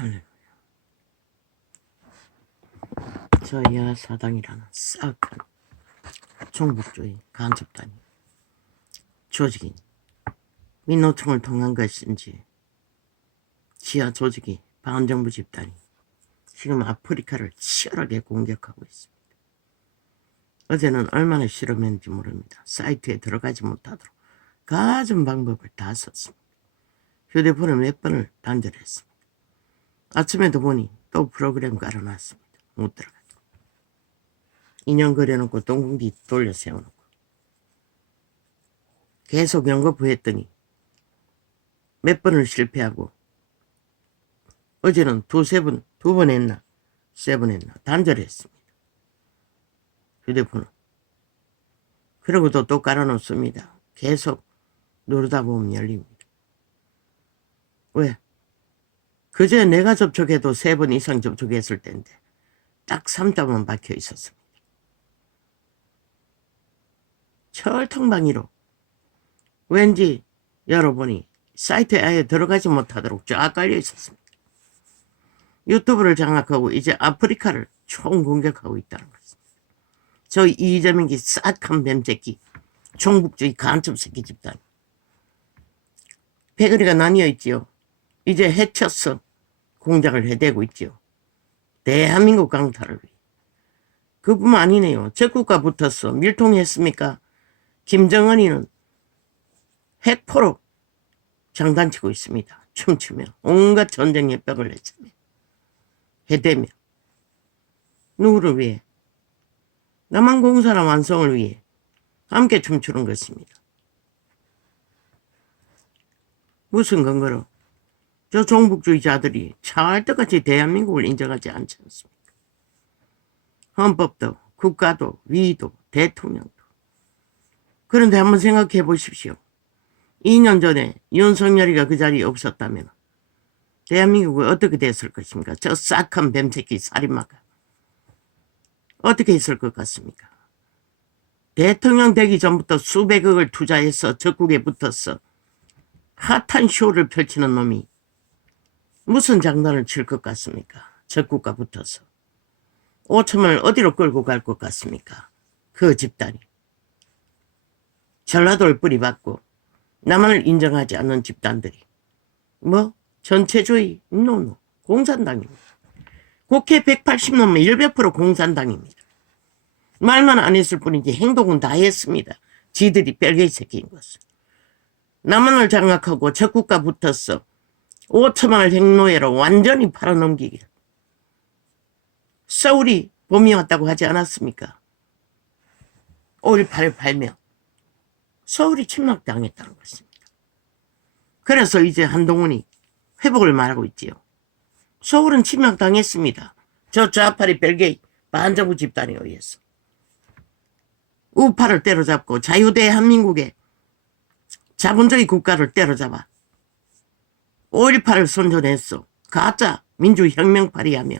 할렐루야. 저희야 사당이라는 싹한 종북주의 간첩단이 조직이 민노총을 통한 것인지 지하 조직이 반정부 집단이 지금 아프리카를 치열하게 공격하고 있습니다. 어제는 얼마나 실험했는지 모릅니다. 사이트에 들어가지 못하도록 가진 방법을 다 썼습니다. 휴대폰을 몇 번을 단절했습니다. 아침에도 보니 또 프로그램 깔아놨습니다. 못 들어가죠. 인형 그려놓고 동궁디 돌려 세워놓고 계속 연거푸했더니 몇 번을 실패하고 어제는 두 번 했나 세 번 했나 단절했습니다. 휴대폰을. 그러고도 또 깔아놓습니다. 계속 누르다 보면 열립니다. 왜? 그제 내가 접촉해도 3번 이상 접촉했을 텐데 딱 3자만 박혀 있었습니다. 철통방위로 왠지 열어보니 사이트에 아예 들어가지 못하도록 쫙 깔려 있었습니다. 유튜브를 장악하고 이제 아프리카를 총공격하고 있다는 것입니다. 저 이재명이 싹한 뱀새끼 종북주의 간첩새끼 집단 패거리가 나뉘어 있지요. 이제 해쳐서 공작을 해대고 있지요. 대한민국 강탈을 위해. 그뿐만 아니네요. 적국과 붙어서 밀통했습니까? 김정은이는 핵포로 장단치고 있습니다. 춤추며 온갖 전쟁의 벽을 내치며 해대며 누구를 위해? 남한공사람 완성을 위해 함께 춤추는 것입니다. 무슨 근거로? 저 종북주의자들이 찰떡같이 대한민국을 인정하지 않지 않습니까? 헌법도 국가도 위도 대통령도. 그런데 한번 생각해 보십시오. 2년 전에 윤석열이가 그 자리에 없었다면 대한민국은 어떻게 됐을 것입니까? 저 싹한 뱀새끼 살인마가 어떻게 했을 것 같습니까? 대통령 되기 전부터 수백억을 투자해서 적국에 붙어서 핫한 쇼를 펼치는 놈이 무슨 장난을 칠 것 같습니까? 적국과 붙어서 5천만을 어디로 끌고 갈 것 같습니까? 그 집단이 전라도를 뿌리받고 남한을 인정하지 않는 집단들이 뭐 전체주의 노노 공산당입니다. 국회 180놈은 100% 공산당입니다. 말만 안 했을 뿐이지 행동은 다 했습니다. 지들이 뺄개이 새끼인 것을. 남한을 장악하고 적국과 붙어서 5천만을 핵노예로 완전히 팔아넘기기. 서울이 봄이 왔다고 하지 않았습니까? 5.18을 팔며 서울이 침략당했다는 것입니다. 그래서 이제 한동훈이 회복을 말하고 있지요. 서울은 침략당했습니다. 저 좌파리 벨게이 반정부 집단에 의해서. 우파를 때려잡고 자유대한민국의 자본주의 국가를 때려잡아 5.18을 선전했어. 가짜 민주혁명파리하며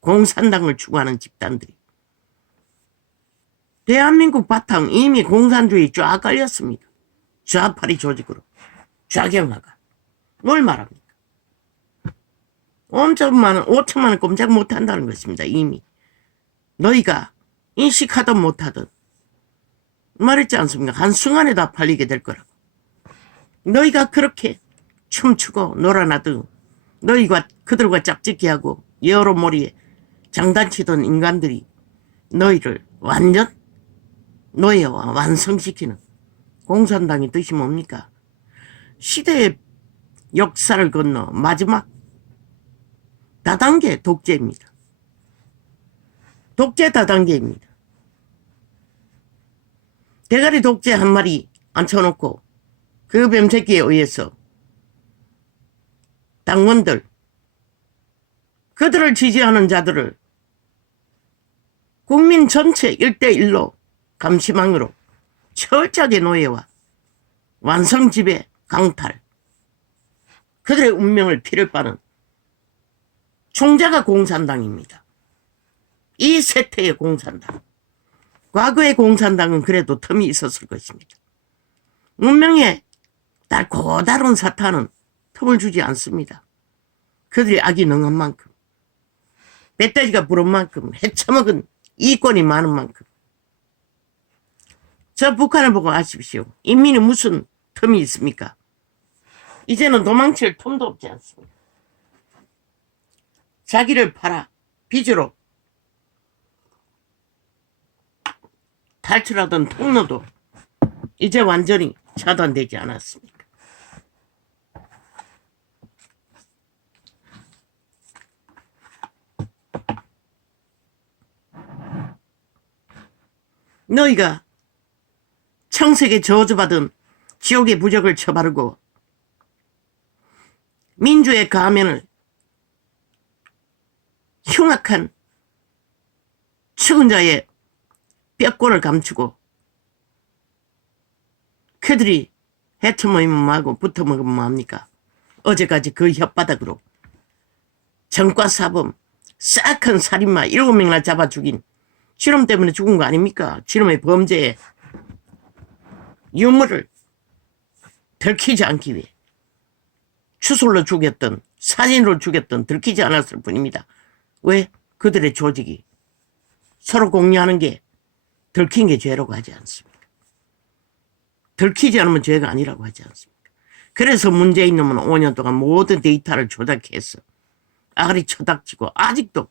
공산당을 추구하는 집단들이. 대한민국 바탕 이미 공산주의 쫙 깔렸습니다. 좌파리 조직으로. 좌경화가. 뭘 말합니까? 5천만 원 꼼짝 못한다는 것입니다. 이미. 너희가 인식하든 못하든 말했지 않습니까? 한순간에 다 팔리게 될 거라고. 너희가 그렇게 춤추고 놀아나도 너희가 그들과 짝짓기하고 여러모리에 장단치던 인간들이 너희를 완전 노예와 완성시키는 공산당의 뜻이 뭡니까? 시대의 역사를 건너 마지막 다단계 독재입니다. 독재 다단계입니다. 대가리 독재 한 마리 앉혀놓고 그 뱀새끼에 의해서 당원들, 그들을 지지하는 자들을 국민 전체 1대1로 감시망으로 철저하게 노예와 완성지배 강탈, 그들의 운명을 피를 빠는 총자가 공산당입니다. 이 세태의 공산당. 과거의 공산당은 그래도 틈이 있었을 것입니다. 운명의 달코다른 사탄은 틈을 주지 않습니다. 그들이 악이 능한 만큼, 멧돼지가 부른 만큼, 헤쳐먹은 이권이 많은 만큼. 저 북한을 보고 아십시오. 인민이 무슨 틈이 있습니까? 이제는 도망칠 틈도 없지 않습니까? 자기를 팔아 빚으로 탈출하던 통로도 이제 완전히 차단되지 않았습니까? 너희가 청색에 저주받은 지옥의 부적을 쳐바르고 민주의 가면을 흉악한 죽은 자의 뼈골을 감추고 그들이 헤쳐모이면 뭐하고 붙어먹으면 뭐합니까? 어제까지 그 혓바닥으로 전과사범 싹한 살인마 7명이나 잡아 죽인 지름 때문에 죽은 거 아닙니까? 지름의 범죄에 유물을 들키지 않기 위해 추술로 죽였던 살인으로 죽였던 들키지 않았을 뿐입니다. 왜? 그들의 조직이 서로 공유하는 게 들킨 게 죄라고 하지 않습니까? 들키지 않으면 죄가 아니라고 하지 않습니까? 그래서 문재인 놈은 5년 동안 모든 데이터를 조작해서 아가리 처닥치고 아직도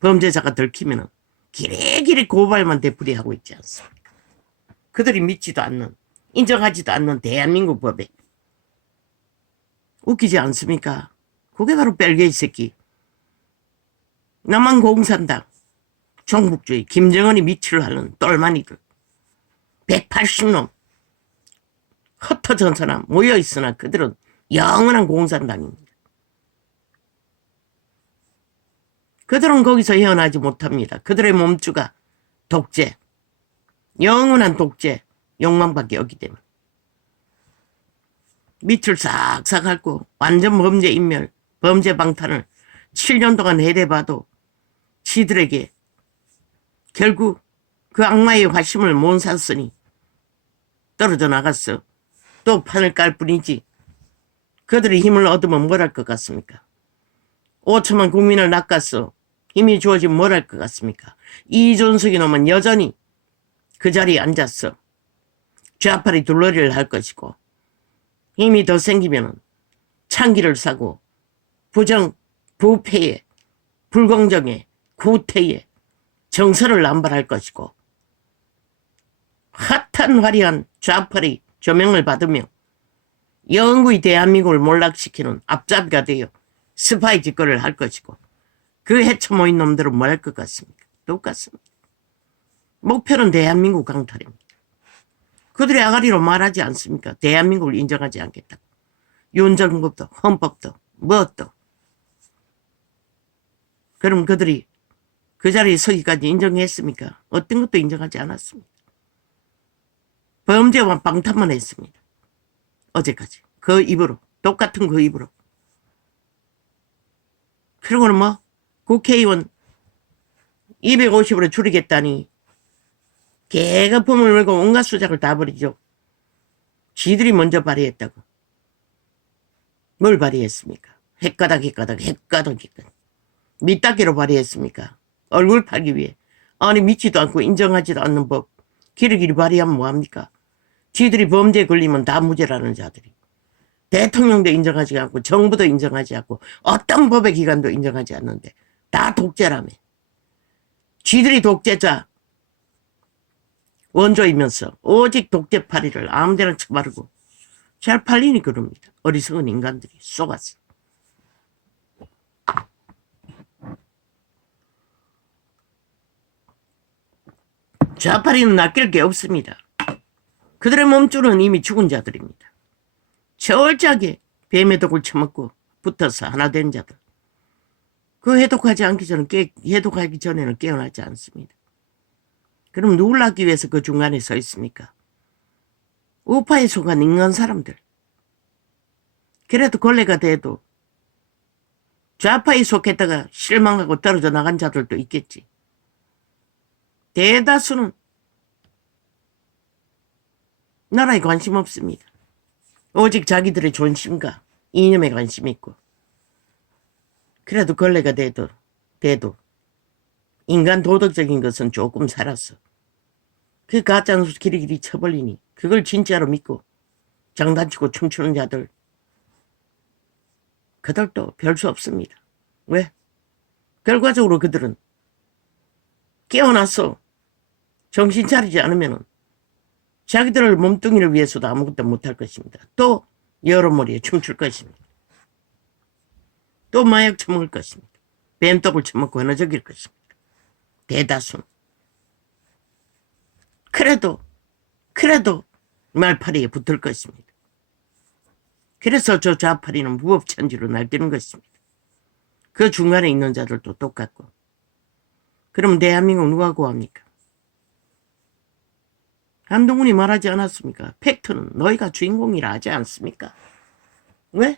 범죄자가 들키면은 기레기레 고발만 되풀이하고 있지 않습니까? 그들이 믿지도 않는, 인정하지도 않는 대한민국 법에 웃기지 않습니까? 그게 바로 벨게이 새끼. 남한공산당, 종북주의, 김정은이 미치를 하는 똘마니들 180놈 흩어져 서나 모여있으나 그들은 영원한 공산당입니다. 그들은 거기서 헤어나지 못합니다. 그들의 몸주가 독재, 영원한 독재, 욕망밖에 없기 때문에 밑을 싹싹 핥고 완전 범죄 인멸, 범죄 방탄을 7년 동안 해대봐도 지들에게 결국 그 악마의 화심을 못 샀으니 떨어져 나갔어. 또 판을 깔 뿐이지. 그들의 힘을 얻으면 뭘 할 것 같습니까? 5천만 국민을 낚았어. 힘이 주어지면 뭘 할 것 같습니까? 이준석이 놈은 여전히 그 자리에 앉았어. 좌파리 둘러리를 할 것이고 힘이 더 생기면 창기를 사고 부패에 불공정에 구태에 정서를 남발할 것이고 핫한 화려한 좌파리 조명을 받으며 영구히 대한민국을 몰락시키는 앞잡이가 되어 스파이 짓거리를 할 것이고 그 헤쳐모인 놈들은 뭘 할 것 같습니까? 똑같습니다. 목표는 대한민국 강탈입니다. 그들의 아가리로 말하지 않습니까? 대한민국을 인정하지 않겠다고. 윤정법도 헌법도 무엇도. 그럼 그들이 그 자리에 서기까지 인정했습니까? 어떤 것도 인정하지 않았습니다. 범죄와 방탄만 했습니다. 어제까지 그 입으로 똑같은 그 입으로. 그러고는 뭐 국회의원 250으로 줄이겠다니 개가 폼을 물고 온갖 수작을 다 벌이죠. 지들이 먼저 발의했다고. 뭘 발의했습니까? 헷가닥 밑닦이로 발의했습니까? 얼굴 팔기 위해. 아니 믿지도 않고 인정하지도 않는 법 길이길이 발의하면 뭐합니까? 지들이 범죄에 걸리면 다 무죄라는 자들이 대통령도 인정하지 않고 정부도 인정하지 않고 어떤 법의 기관도 인정하지 않는데 다 독재라며. 지들이 독재자 원조이면서 오직 독재파리를 아무데나 쳐바르고 잘 팔리니 그럽니다. 어리석은 인간들이 쏘갔어. 좌파리는 낚일 게 없습니다. 그들의 몸줄은 이미 죽은 자들입니다. 철저하게 뱀의 독을 처먹고 붙어서 하나 된 자들. 그 해독하지 않기 전에 해독하기 전에는 깨어나지 않습니다. 그럼 누굴 낳기 위해서 그 중간에 서 있습니까? 우파에 속한 인간 사람들. 그래도 걸레가 돼도 좌파에 속했다가 실망하고 떨어져 나간 자들도 있겠지. 대다수는 나라에 관심 없습니다. 오직 자기들의 존심과 이념에 관심이 있고 그래도 걸레가 돼도 인간 도덕적인 것은 조금 살았어. 그 가짜뉴스 길이길이 쳐버리니 그걸 진짜로 믿고 장난치고 춤추는 자들, 그들도 별 수 없습니다. 왜? 결과적으로 그들은 깨어났어. 정신 차리지 않으면 자기들을 몸뚱이를 위해서도 아무것도 못할 것입니다. 또 여러머리에 춤출 것입니다. 또 마약 처먹을 것입니다. 뱀떡을 처먹고 흐느적일 것입니다. 대다수는. 그래도 말파리에 붙을 것입니다. 그래서 저 좌파리는 무법천지로 날뛰는 것입니다. 그 중간에 있는 자들도 똑같고. 그럼 대한민국 누가 구합니까? 한동훈이 말하지 않았습니까? 팩트는 너희가 주인공이라 하지 않습니까? 왜?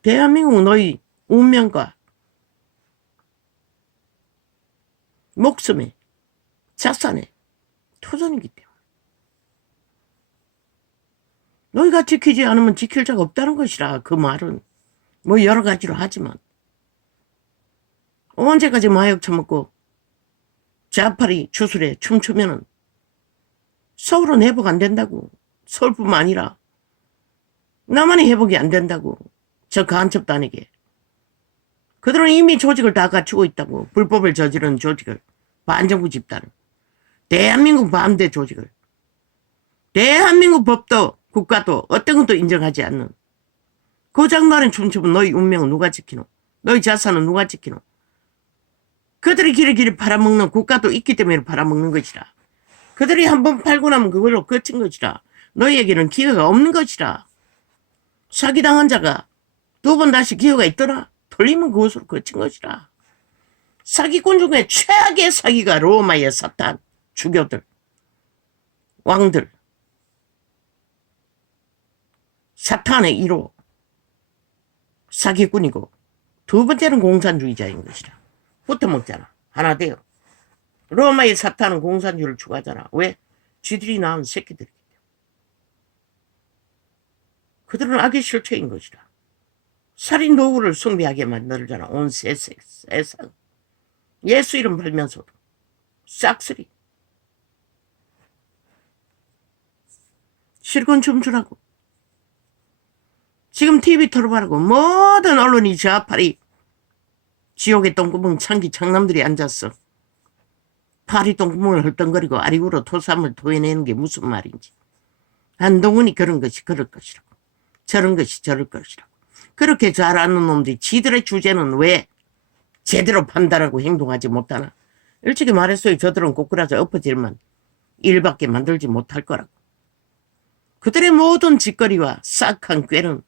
대한민국 너희 운명과 목숨에 자산에 토전이기 때문에 너희가 지키지 않으면 지킬 자가 없다는 것이라. 그 말은 뭐 여러 가지로 하지만 언제까지 마약 처먹고 좌파리 주술에 춤추면은 서울은 회복 안 된다고. 서울뿐만 아니라 나만이 회복이 안 된다고. 저 간첩단에게. 그들은 이미 조직을 다 갖추고 있다고. 불법을 저지른 조직을. 반정부 집단을. 대한민국 반대 조직을. 대한민국 법도 국가도 어떤 것도 인정하지 않는 그 장난에 춤추면 너희 운명은 누가 지키노? 너희 자산은 누가 지키노? 그들이 길이 팔아먹는 국가도 있기 때문에 팔아먹는 것이라. 그들이 한번 팔고 나면 그걸로 끝인 것이라. 너희에게는 기회가 없는 것이라. 사기당한 자가 두 번 다시 기회가 있더라. 돌리면 그것으로 끝인 것이라. 사기꾼 중에 최악의 사기가 로마의 사탄, 주교들, 왕들, 사탄의 1호, 사기꾼이고 두 번째는 공산주의자인 것이라. 붙어먹잖아. 하나 돼요. 로마의 사탄은 공산주의를 추구하잖아. 왜? 쥐들이 낳은 새끼들이기 때문에. 그들은 악의 실체인 것이라. 살인 도구를 숭배하게 만들잖아. 온 세상. 예수 이름 팔면서도 싹쓸이. 실컷 춤추라고. 지금 TV 털어봐라고. 모든 언론이 좌파리 지옥의 똥구멍 창기 창남들이 앉았어. 파리 똥구멍을 헐떡거리고 아리구로 토삼을 토해내는 게 무슨 말인지. 한동훈이 그런 것이 그럴 것이라고. 저런 것이 저럴 것이라고. 그렇게 잘 아는 놈들이 지들의 주제는 왜 제대로 판단하고 행동하지 못하나. 일찍이 말했어요. 저들은 꼬꾸라져 엎어질만 일밖에 만들지 못할 거라고. 그들의 모든 짓거리와 싹한 꾀는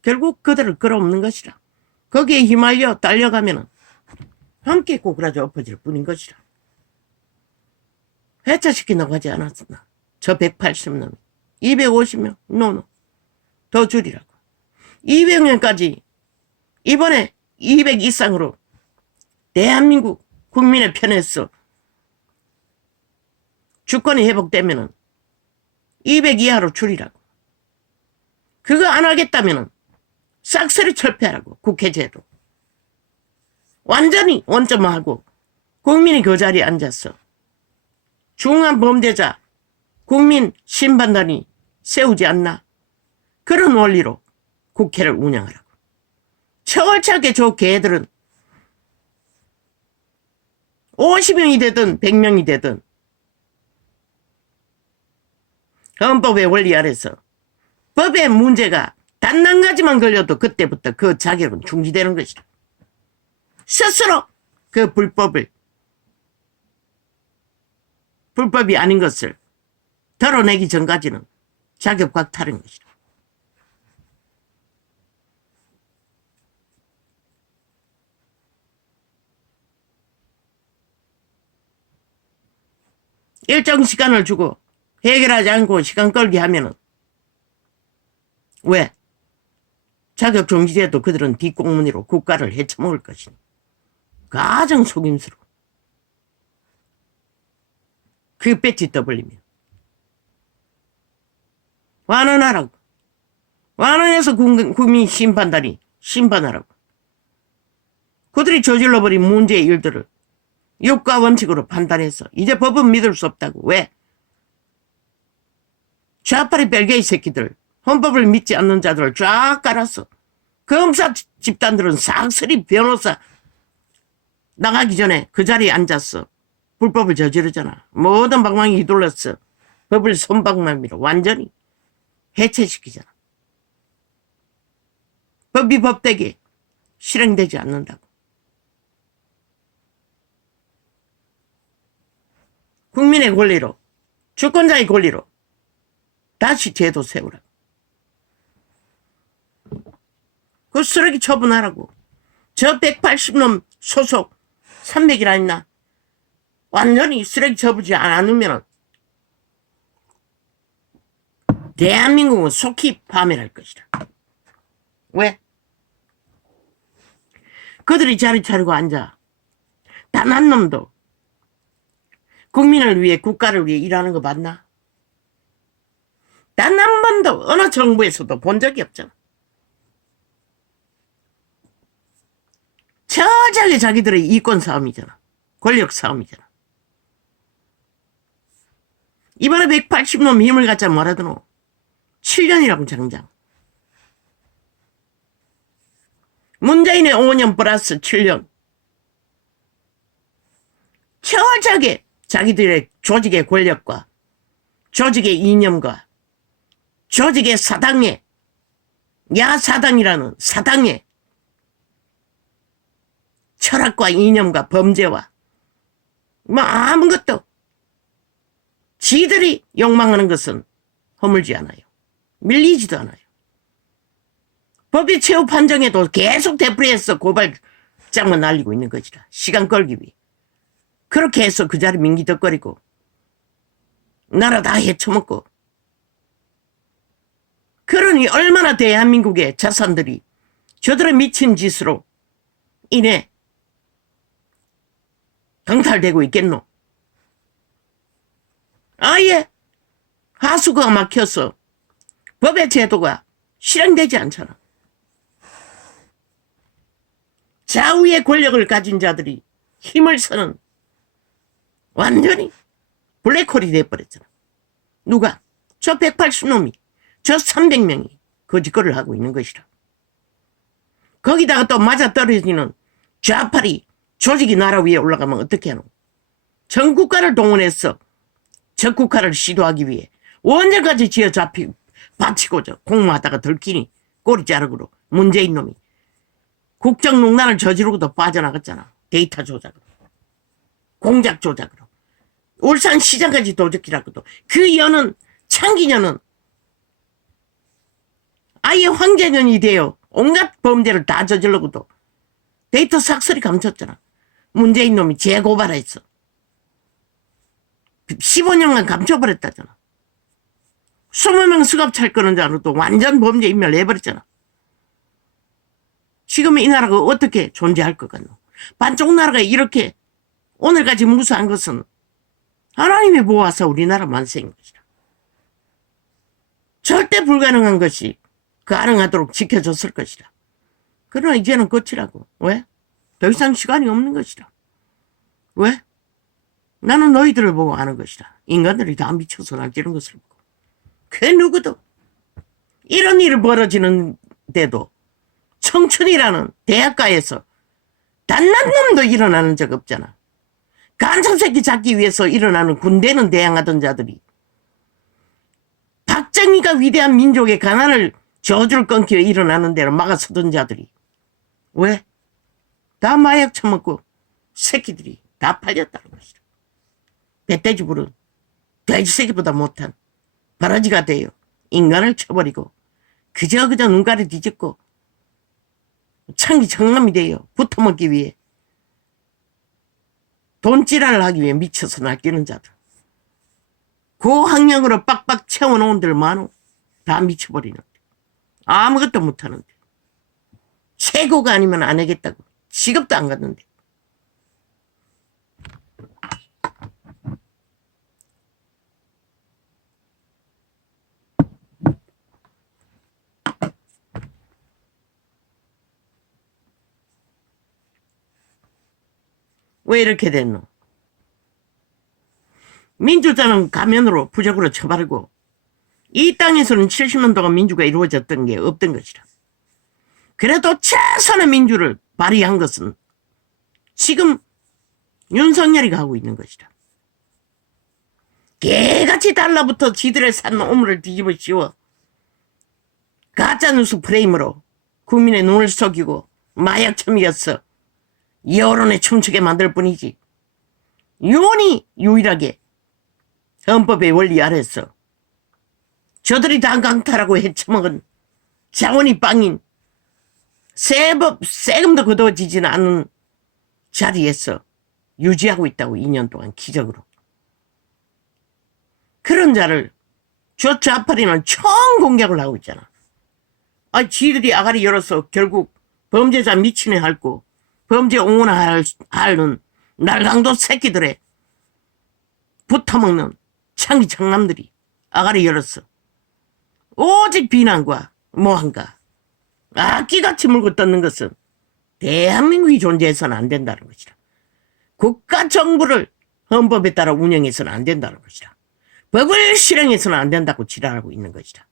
결국 그들을 끌어없는 것이라. 거기에 휘말려 딸려가면 함께 꼬꾸라져 엎어질 뿐인 것이라. 회차시킨다고 하지 않았었나. 저 180명, 250명, 노노. 더 줄이라고. 200명까지 이번에 200 이상으로 대한민국 국민의 편에서 주권이 회복되면은 200 이하로 줄이라고. 그거 안 하겠다면은 싹쓸이 철폐하라고. 국회제도. 완전히 원점화하고 국민이 그 자리에 앉아서 중한 범죄자 국민 심판단이 세우지 않나. 그런 원리로 국회를 운영하라고. 철저하게 저 개들은 50명이 되든 100명이 되든 헌법의 원리 아래서 법의 문제가 단 한 가지만 걸려도 그때부터 그 자격은 중지되는 것이다. 스스로 그 불법이 아닌 것을 드러내기 전까지는 자격 박탈인 것이다. 일정 시간을 주고 해결하지 않고 시간 끌기 하면은 왜? 자격 정지돼도 그들은 뒷공무니로 국가를 헤쳐먹을 것이니 가장 속임수로 그 배지 떠벌리면 완원하라고. 완원해서 국민 심판단이 심판하라고. 그들이 저질러버린 문제의 일들을 유가 원칙으로 판단해서 이제 법은 믿을 수 없다고. 왜? 좌파리 벨게이 새끼들, 헌법을 믿지 않는 자들을 쫙 깔았어. 검사 집단들은 싹쓸이 변호사 나가기 전에 그 자리에 앉았어. 불법을 저지르잖아. 모든 방망이 휘둘렀어. 법을 손방망이로 완전히 해체시키잖아. 법이 법되게 실행되지 않는다고. 국민의 권리로, 주권자의 권리로 다시 제도 세우라고. 그 쓰레기 처분하라고. 저 180놈 소속 300이나 있나? 완전히 쓰레기 처분하지 않으면 대한민국은 속히 파멸할 것이다. 왜? 그들이 자리 차리고 앉아. 단 한 놈도 국민을 위해 국가를 위해 일하는 거 맞나? 단 한 번도 어느 정부에서도 본 적이 없잖아. 저작에 자기들의 이권 싸움이잖아. 권력 싸움이잖아. 이번에 180놈 힘을 갖자 뭐라더노? 7년이라고 장장. 문재인의 5년 플러스 7년. 저작에 자기들의 조직의 권력과 조직의 이념과 조직의 사당에 야사당이라는 사당의 철학과 이념과 범죄와 뭐 아무것도 지들이 욕망하는 것은 허물지 않아요. 밀리지도 않아요. 법의 최후 판정에도 계속 되풀이해서 고발장만 날리고 있는 것이라. 시간 끌기 위해. 그렇게 해서 그 자리 민기덕거리고 나라 다 헤쳐먹고. 그러니 얼마나 대한민국의 자산들이 저들의 미친 짓으로 인해 강탈되고 있겠노. 아예 하수구가 막혀서 법의 제도가 실행되지 않잖아. 좌우의 권력을 가진 자들이 힘을 쓰는 완전히 블랙홀이 돼버렸잖아. 누가? 저 180놈이, 저 300명이 거짓거리를 하고 있는 것이라. 거기다가 또 맞아떨어지는 좌파리 조직이 나라 위에 올라가면 어떻게 하노? 전 국가를 동원해서 적 국가를 시도하기 위해 원전까지 지어 잡히고 바치고저 공모하다가 들키니 꼬리 자르고로 문재인 놈이 국정농단을 저지르고도 빠져나갔잖아. 데이터 조작으로, 공작 조작으로, 울산시장까지 도적기라고도. 그 여는 창기년은 아예 황제년이 되어 온갖 범죄를 다 저질러고도 데이터 싹쓸이 감췄잖아. 문재인 놈이 재고발했어. 15년간 감춰버렸다잖아. 20명 수갑 찰 거는 줄 알아도 완전 범죄 인멸 해버렸잖아. 지금 이 나라가 어떻게 존재할 것 같노? 반쪽 나라가 이렇게 오늘까지 무사한 것은 하나님이 모아서 우리나라 만세인 것이다. 절대 불가능한 것이 가능하도록 지켜줬을 것이다. 그러나 이제는 끝이라고. 왜? 더 이상 시간이 없는 것이다. 왜? 나는 너희들을 보고 아는 것이다. 인간들이 다 미쳐서 날뛰는 것을 보고. 그 누구도 이런 일이 벌어지는데도 청춘이라는 대학가에서 단 한 놈도 일어나는 적 없잖아. 간첩새끼 잡기 위해서 일어나는 군대는 대항하던 자들이 박정희가 위대한 민족의 가난을 저주를 끊기 위해 일어나는 데를 막아서던 자들이 왜? 다 마약 처먹고 새끼들이 다 팔렸다는 것이다. 배돼지 부른 돼지 새끼보다 못한 바라지가 되어 인간을 쳐버리고 그저 눈가리 뒤집고 창기 청남이 되어 붙어먹기 위해 돈지랄을 하기 위해 미쳐서 날뛰는 자들. 고학력으로 빡빡 채워놓은 들 많어. 다 미쳐버리는데. 아무것도 못하는데. 최고가 아니면 안 하겠다고. 직업도 안 갔는데. 왜 이렇게 됐노? 민주당은 가면으로 부적으로 처바르고 이 땅에서는 70년 동안 민주가 이루어졌던 게 없던 것이라. 그래도 최선의 민주를 발휘한 것은 지금 윤석열이가 하고 있는 것이다. 개같이 달라붙어 지들의 산 오물을 뒤집어 씌워 가짜뉴스 프레임으로 국민의 눈을 속이고 마약점이었어 여론에 춤추게 만들 뿐이지. 유언이 유일하게 헌법의 원리 아래서 저들이 다 강탈하고 헤쳐먹은 자원이 빵인 세금도 거둬지지는 않은 자리에서 유지하고 있다고 2년 동안 기적으로. 그런 자를 저 좌파리는 총공격을 하고 있잖아. 지들이 아가리 열어서 결국 범죄자 미친애 할고 범죄 옹호하는 날강도 새끼들의 붙어먹는 창기 장남들이 아가리 열었어. 오직 비난과 모함과 악기같이 물고 뜯는 것은 대한민국이 존재해서는 안 된다는 것이다. 국가 정부를 헌법에 따라 운영해서는 안 된다는 것이다. 법을 실행해서는 안 된다고 지랄하고 있는 것이다.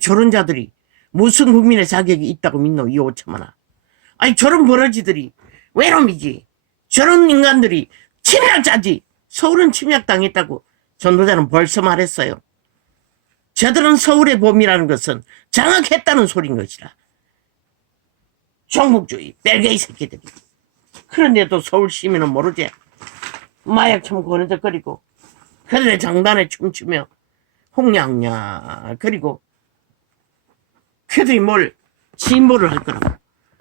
저런 자들이 무슨 국민의 자격이 있다고 믿노 이 5천만원. 저런 버러지들이 외놈이지. 저런 인간들이 침략자지. 서울은 침략당했다고 전도자는 벌써 말했어요. 저들은 서울의 봄이라는 것은 장악했다는 소린 것이라. 종북주의 벨게이 새끼들이. 그런데도 서울 시민은 모르지. 마약 처먹고 거느적거리고 그들의 장단에 춤추며 홍냥냐. 그리고 그들이 뭘 진보를 할 거라고.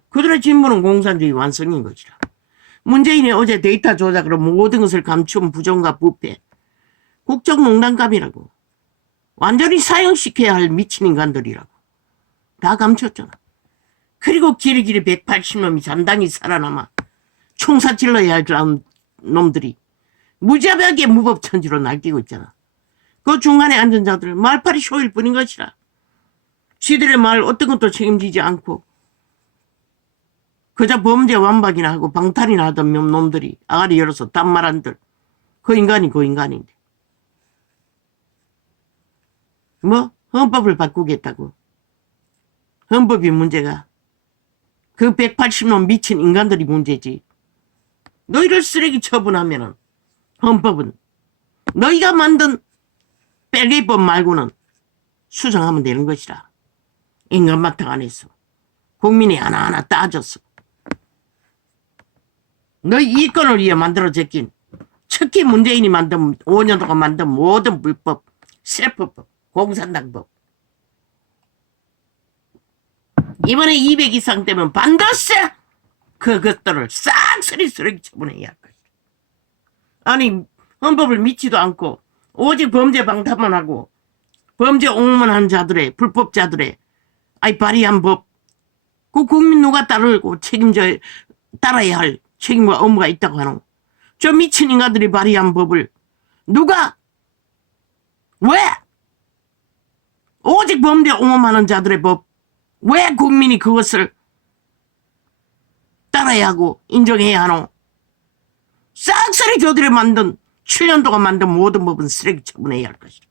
그들의 진보는 공산주의 완성인 것이라. 문재인이 어제 데이터 조작으로 모든 것을 감춘 부정과 부패, 국정농단감이라고. 완전히 사형시켜야 할 미친 인간들이라고. 다 감췄잖아. 그리고 길이길이 180놈이 잔당히 살아남아 총사 찔러야 할 놈들이 무자비하게 무법천지로 날뛰고 있잖아. 그 중간에 앉은 자들은 말팔이 쇼일 뿐인 것이라. 지들의 말 어떤 것도 책임지지 않고 그저 범죄 완박이나 하고 방탄이나 하던 놈들이 아가리 열어서 딴말한들. 그 인간이 그 인간인데. 뭐 헌법을 바꾸겠다고. 헌법이 문제가 그 180놈 미친 인간들이 문제지. 너희를 쓰레기 처분하면은 헌법은 너희가 만든 뺄개법 말고는 수정하면 되는 것이라. 인간마땅 안 했어. 국민이 하나하나 따졌어. 너희 이권을 위해 만들어 제낀 특히 문재인이 만든 5년 동안 만든 모든 불법, 셀프법, 공산당법. 이번에 200 이상 되면 반드시 그것들을 싹쓸이 쓰레기 처분해야 할 것이다. 아니 헌법을 믿지도 않고 오직 범죄 방탄만 하고 범죄 옹호만 한 자들의 불법자들의 발의한 법, 그 국민 누가 따르고 따라야 할 책임과 의무가 있다고 하노? 저 미친 인간들이 발의한 법을 누가 왜 오직 범죄 옹호하는 자들의 법, 왜 국민이 그것을 따라야 하고 인정해야 하노? 싹쓸이 저들이 만든 7년 동안 만든 모든 법은 쓰레기 처분해야 할 것이다.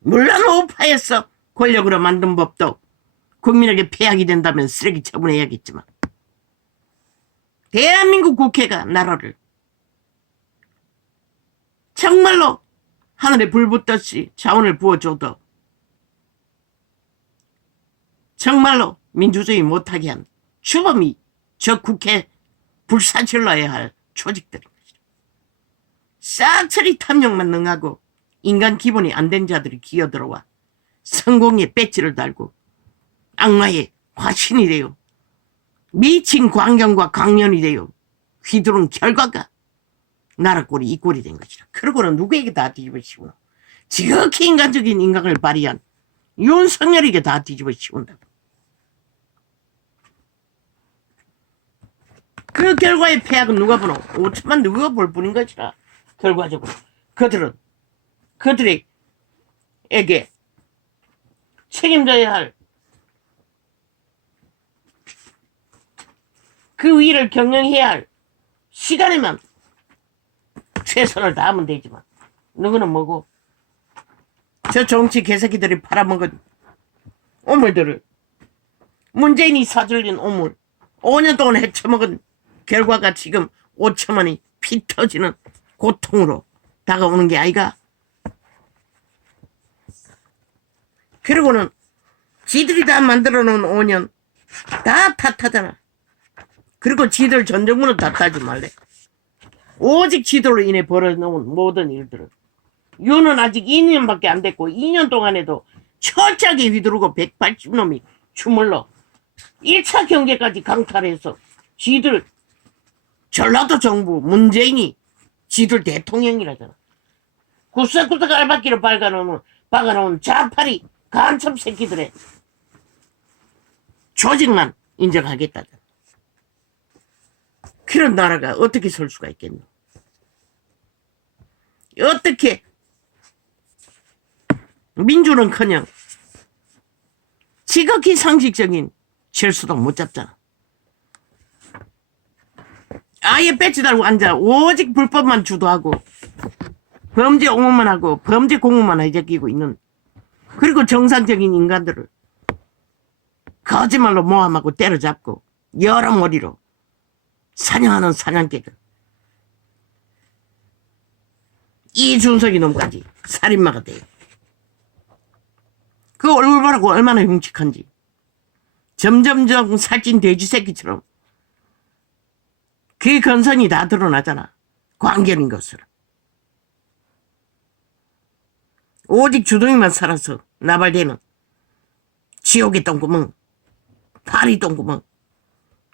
물론 우파에서 권력으로 만든 법도 국민에게 폐악이 된다면 쓰레기 처분해야겠지만 대한민국 국회가 나라를 정말로 하늘에 불 붙듯이 자원을 부어줘도 정말로 민주주의 못하게 한 주범이 저 국회 불사질러야 할 조직들인 것이다. 싹쓸이 탐욕만 능하고 인간 기본이 안 된 자들이 기어들어와 성공의 배지를 달고 악마의 화신이 되어 미친 광경과 강연이 되어 휘두른 결과가 나라 꼴이 이 꼴이 된 것이라. 그러고는 누구에게 다 뒤집어 씌우노? 지극히 인간적인 인간을 발휘한 윤석열에게 다 뒤집어 씌운다고. 그 결과의 폐악은 누가 보노? 5천만 누가 볼 뿐인 것이라. 결과적으로 그들에게 책임져야 할 그 위를 경영해야 할 시간에만 최선을 다하면 되지만 너는 뭐고 저 정치 개새끼들이 팔아먹은 오물들을 문재인이 사들린 오물 5년 동안 헤쳐먹은 결과가 지금 5천만이 피 터지는 고통으로 다가오는 게 아이가. 그리고는 지들이 다 만들어놓은 5년 다 탓하잖아. 그리고 지들 전 정부는 탓하지 말래. 오직 지들로 인해 벌어놓은 모든 일들은 윤은 아직 2년밖에 안 됐고 2년 동안에도 철저하게 휘두르고 180놈이 주물러 1차 경제까지 강탈해서 지들 전라도 정부 문재인이 지들 대통령이라잖아. 구석구석 알바끼를 박아놓은 자파리 간첩 새끼들의 조직만 인정하겠다잖아. 그런 나라가 어떻게 설 수가 있겠노? 어떻게 민주는커녕 지극히 상식적인 질서도 못 잡잖아. 아예 배치 달고 앉아 오직 불법만 주도하고 범죄 옹호만 하고 범죄 공무만 해제끼고 있는, 그리고 정상적인 인간들을 거짓말로 모함하고 때려잡고 여러 머리로 사냥하는 사냥개들. 이준석이 놈까지 살인마가 돼요. 그 얼굴 보라고 얼마나 흉측한지. 점점점 살찐 돼지 새끼처럼 그 건선이 다 드러나잖아. 관계인 것으로. 오직 주둥이만 살아서 나발대는 지옥의 똥구멍, 파리 똥구멍.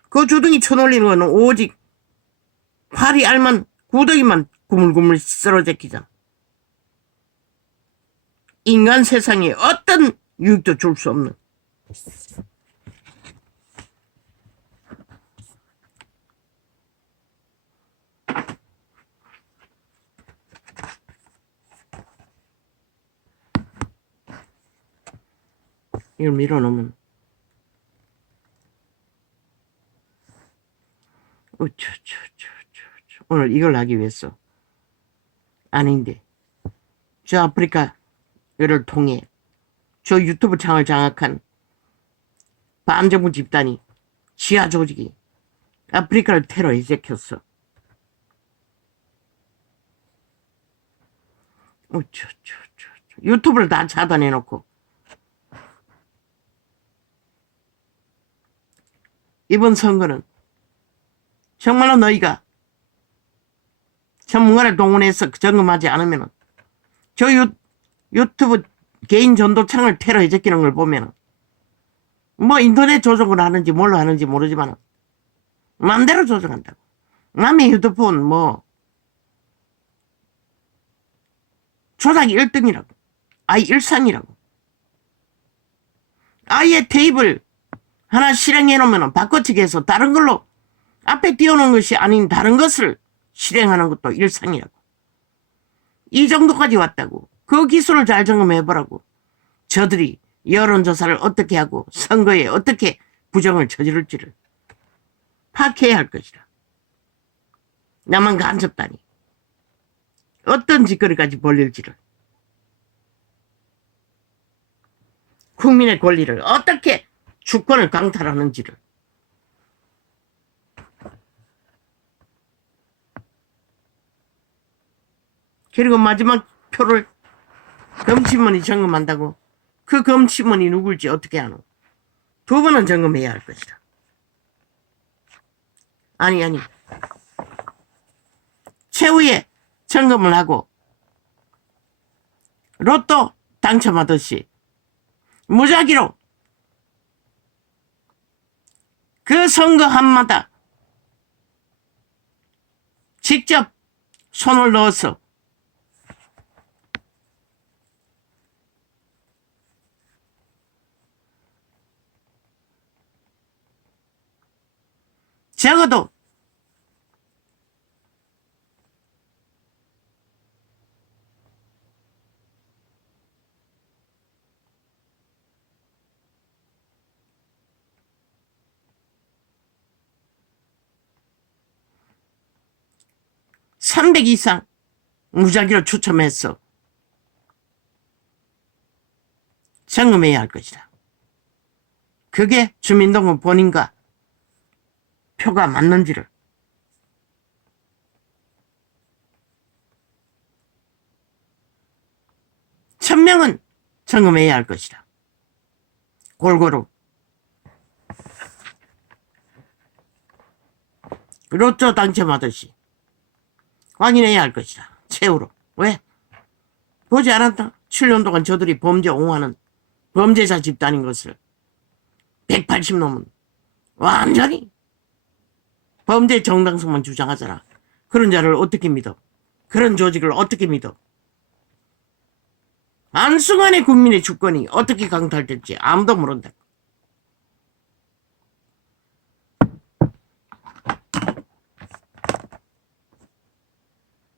그 주둥이 쳐놀리는 거는 오직 파리 알만 구더기만 구물구물 썰어제끼잖아. 인간 세상에 어떤 유익도 줄 수 없는. 이걸 밀어놓으면 오늘 이걸 하기 위해서 아닌데 저 아프리카를 통해 저 유튜브 창을 장악한 반정부 집단이 지하 조직이 아프리카를 테러에 제켰어. 유튜브를 다 차단해놓고 이번 선거는 정말로 너희가 전문가를 동원해서 점검하지 않으면 저 유튜브 개인 전도창을 테러에 제끼는 걸 보면 뭐 인터넷 조작을 하는지 뭘로 하는지 모르지만 마음대로 조작한다고. 남의 휴대폰 뭐 조작이 1등이라고. 아예 일상이라고. 아예 테이블 하나 실행해 놓으면 바꿔치기 해서 다른 걸로 앞에 띄워놓은 것이 아닌 다른 것을 실행하는 것도 일상이라고. 이 정도까지 왔다고. 그 기술을 잘 점검해보라고. 저들이 여론조사를 어떻게 하고 선거에 어떻게 부정을 저지를지를 파악해야 할 것이다. 나만 간섭다니. 어떤 짓거리까지 벌릴지를. 국민의 권리를 어떻게 주권을 강탈하는지를. 그리고 마지막 표를 검침원이 점검한다고. 그 검침원이 누굴지 어떻게 아노? 2번은 점검해야 할 것이다. 아니 최후에 점검을 하고 로또 당첨하듯이 무작위로 그 선거 한마다 직접 손을 넣어서 적어도 300 이상 무작위로 추첨해서 점검해야 할 것이다. 그게 주민등록 본인과 표가 맞는지를 천명은 점검해야 할 것이다. 골고루. 로또 당첨하듯이 확인해야 할 것이다. 최후로. 왜? 보지 않았다. 7년 동안 저들이 범죄 옹호하는 범죄자 집단인 것을 180놈은 완전히 범죄 정당성만 주장하잖아. 그런 자를 어떻게 믿어? 그런 조직을 어떻게 믿어? 한순간에 국민의 주권이 어떻게 강탈될지 아무도 모른다.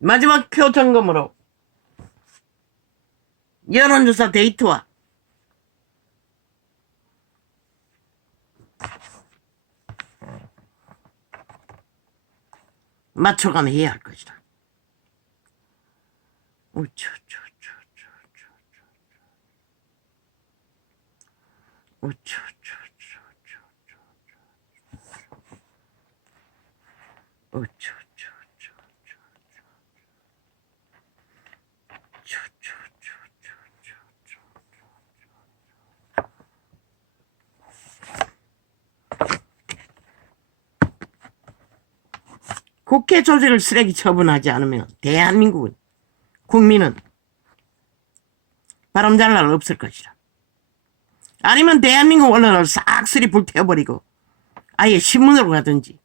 마지막 표 점검으로 여론조사 데이터와 맞춰가며 해야 할 것이다. 국회 조직을 쓰레기 처분하지 않으면 대한민국은 국민은 바람잘 날 없을 것이다. 아니면 대한민국 언론을 싹쓸이 불태워버리고 아예 신문으로 가든지.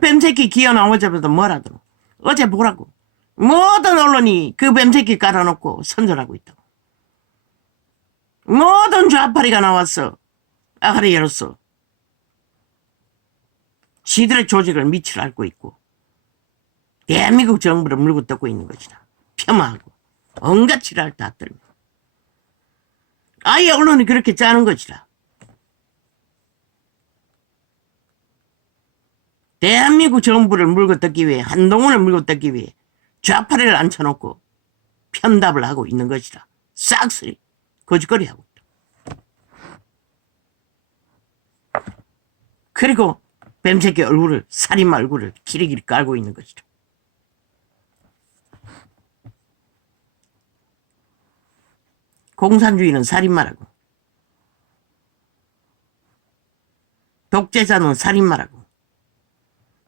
뱀새끼 기어 나오자마자 뭐라더라. 어제 보라고. 모든 언론이 그 뱀새끼 깔아놓고 선전하고 있다고. 모든 좌파리가 나왔어. 아가리 열었어. 지들의 조직을 밑을 앓고 있고 대한민국 정부를 물고 뜯고 있는 것이다. 폄하하고 온갖 지랄 다 떨며 아예 언론이 그렇게 짜는 것이다. 대한민국 정부를 물고 뜯기 위해 한동훈을 물고 뜯기 위해 좌파리를 앉혀놓고 편답을 하고 있는 것이다. 싹쓸이 거짓거리하고 있다. 그리고 뱀새끼 얼굴을 살인마 얼굴을 기리기리 깔고 있는 것이다. 공산주의는 살인마라고. 독재자는 살인마라고.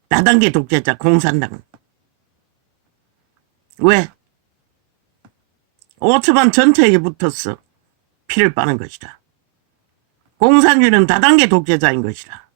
다단계 독재자 공산당은. 왜? 5초만 전체에게 붙어서 피를 빠는 것이다. 공산주의는 다단계 독재자인 것이다.